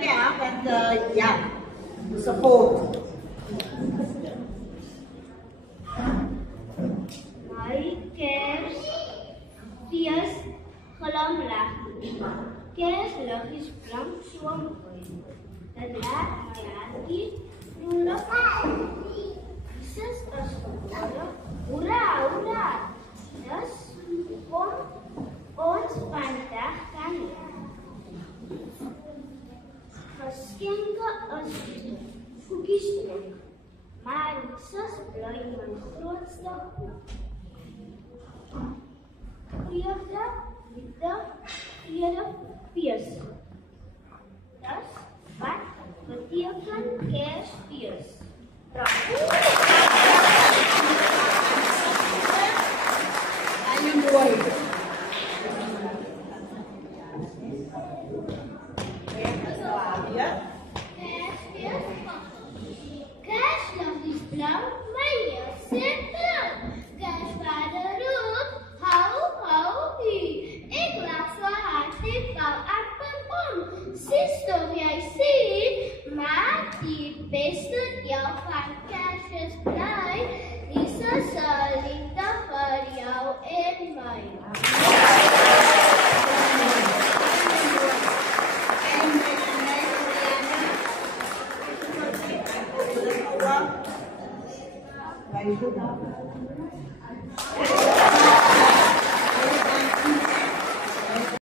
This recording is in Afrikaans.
Yeah, and yeah, support. My cares, tears, gelamlah. Cares lag is blank swam. Dat laat my hati rulak. Jesus as ura, ura. Das kon ons vandag kan. Geskenke as koekies ook. Maar Jesus bly my grootste hoop. Vreugde, liefde, vrede, fees. Dis wat beteken Kersfees. Baie mooi. Kerslig is blauw, maar je zit blauw. Kerstvader roept, hou, hou, hier. Ik lach zo hard, ik wou appen om. Zie toch jij ziet, maar die beste jou van Kerstfeest blij. Jesus zal liefde voor jou en mij. Baik,